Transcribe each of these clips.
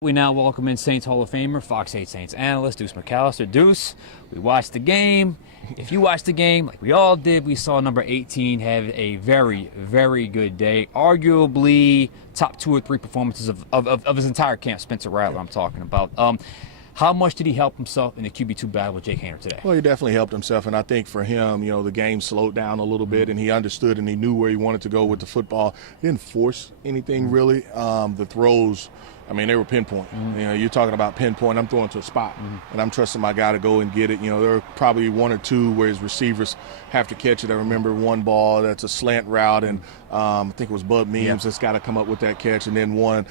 We now welcome in Saints Hall of Famer, Fox 8 Saints analyst, Deuce McAllister. Deuce, we watched the game. If you watched the game, like we all did, we saw number 18 have a very, very good day. Arguably top 2 or 3 performances of his entire camp, Spencer Rattler I'm talking about. How much did he help himself in the QB2 battle with Jake Haener today? Well, he definitely helped himself, and I think for him, the game slowed down a little bit, and he understood and he knew where he wanted to go with the football. He didn't force anything really. The throws, they were pinpoint. You're talking about pinpoint. I'm throwing to a spot, and I'm trusting my guy to go and get it. There are probably 1 or 2 where his receivers have to catch it. I remember one ball that's a slant route, and I think it was Bud Means that's got to come up with that catch. And then one,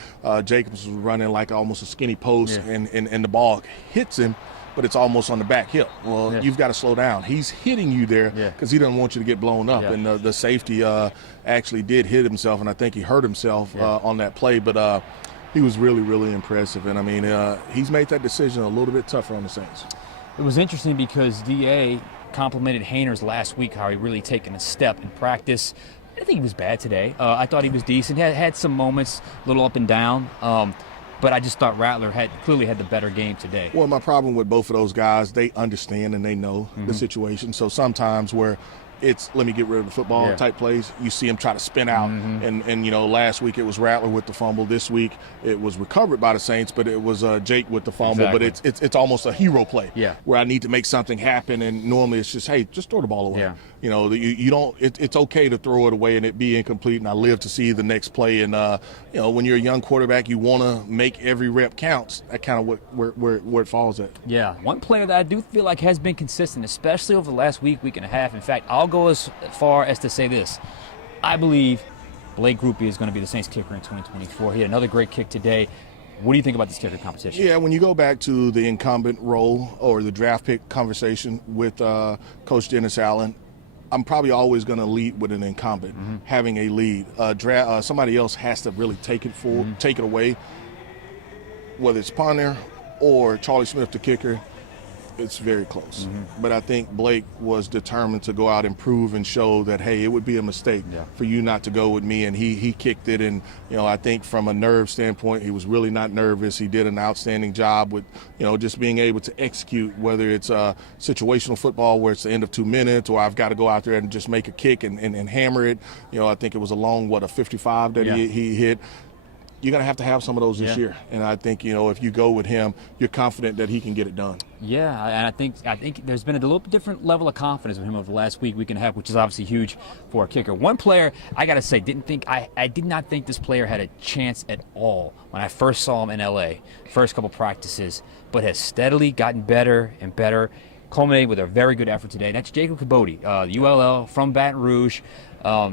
Jacobs was running like almost a skinny post, and the ball hits him, but it's almost on the back hip. Well, you've got to slow down. He's hitting you there because he doesn't want you to get blown up. And the safety actually did hit himself, and I think he hurt himself on that play. But he was really, really impressive. And, he's made that decision a little bit tougher on the Saints. It was interesting because D.A. complimented Haener's last week, how he really taken a step in practice. I think he was bad today. I thought he was decent. Had some moments, a little up and down. But I just thought Rattler clearly had the better game today. Well, my problem with both of those guys, they understand and they know the situation. So sometimes where it's let me get rid of the football type plays, you see him try to spin out. And last week it was Rattler with the fumble. This week it was recovered by the Saints, but it was Jake with the fumble. Exactly. But it's almost a hero play where I need to make something happen. And normally it's just, hey, just throw the ball away. You don't. It's okay to throw it away and it be incomplete. And I live to see the next play. And when you're a young quarterback, you want to make every rep counts. That kind of where it falls at. Yeah, one player that I do feel like has been consistent, especially over the last week and a half. In fact, I'll go as far as to say this: I believe Blake Grupe is going to be the Saints kicker in 2024. He had another great kick today. What do you think about this kicker competition? Yeah, when you go back to the incumbent role or the draft pick conversation with Coach Dennis Allen, I'm probably always going to lead with an incumbent, having a lead. Somebody else has to really take it away, whether it's Ponder or Charlie Smith, the kicker. It's very close. But I think Blake was determined to go out and prove and show that, hey, it would be a mistake for you not to go with me. And he kicked it. And, I think from a nerve standpoint, he was really not nervous. He did an outstanding job with, just being able to execute, whether it's situational football where it's the end of 2 minutes or I've got to go out there and just make a kick and hammer it. I think it was a 55 that he hit. You're going to have some of those this year. And I think, if you go with him, you're confident that he can get it done. Yeah, and I think there's been a little different level of confidence with him over the last week and a half, which is obviously huge for a kicker. One player, I got to say, I did not think this player had a chance at all when I first saw him in L.A., first couple practices, but has steadily gotten better and better, culminating with a very good effort today. That's Jacob Cabody, ULL from Baton Rouge.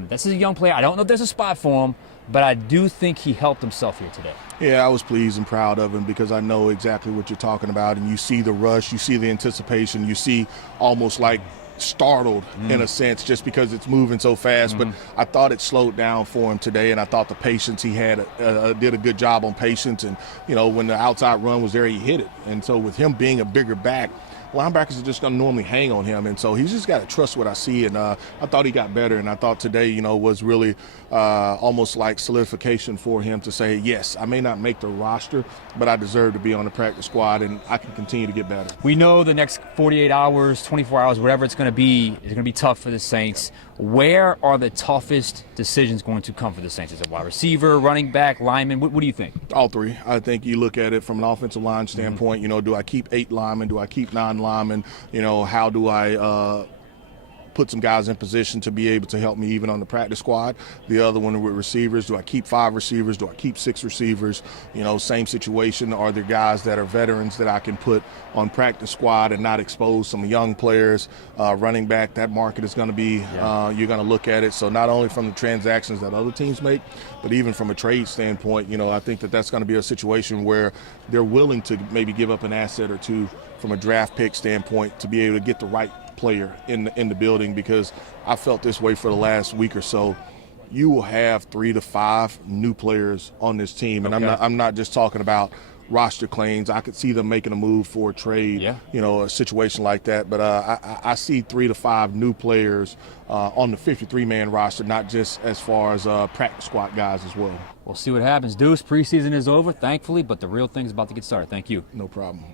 This is a young player. I don't know if there's a spot for him, but I do think he helped himself here today. Yeah, I was pleased and proud of him because I know exactly what you're talking about. And you see the rush, you see the anticipation, you see almost like startled in a sense just because it's moving so fast. But I thought it slowed down for him today, and I thought the patience he had did a good job on patience. And, when the outside run was there, he hit it. And so with him being a bigger back, linebackers are just going to normally hang on him, and so he's just got to trust what I see. And I thought he got better, and I thought today, was really almost like solidification for him to say, yes, I may not make the roster, but I deserve to be on the practice squad, and I can continue to get better. We know the next 48 hours, 24 hours, whatever it's going to be tough for the Saints. Where are the toughest decisions going to come for the Saints? Is it wide receiver, running back, lineman? What do you think? All 3. I think you look at it from an offensive line standpoint. Do I keep 8 linemen? Do I keep 9 linemen? How do I put some guys in position to be able to help me even on the practice squad? The other one with receivers, do I keep 5 receivers? Do I keep 6 receivers? Same situation. Are there guys that are veterans that I can put on practice squad and not expose some young players? Running back, that market is going to be, you're going to look at it. So not only from the transactions that other teams make, but even from a trade standpoint, I think that's going to be a situation where they're willing to maybe give up an asset or 2 from a draft pick standpoint to be able to get the right player in the building, because I felt this way for the last week or so. You will have 3 to 5 new players on this team, and I'm not just talking about roster claims. I could see them making a move for a trade, Yeah. you know, a situation like that. But I see 3 to 5 new players on the 53-man roster, not just as far as practice squad guys as well. We'll see what happens. Deuce, preseason is over, thankfully, but the real thing's about to get started. Thank you. No problem.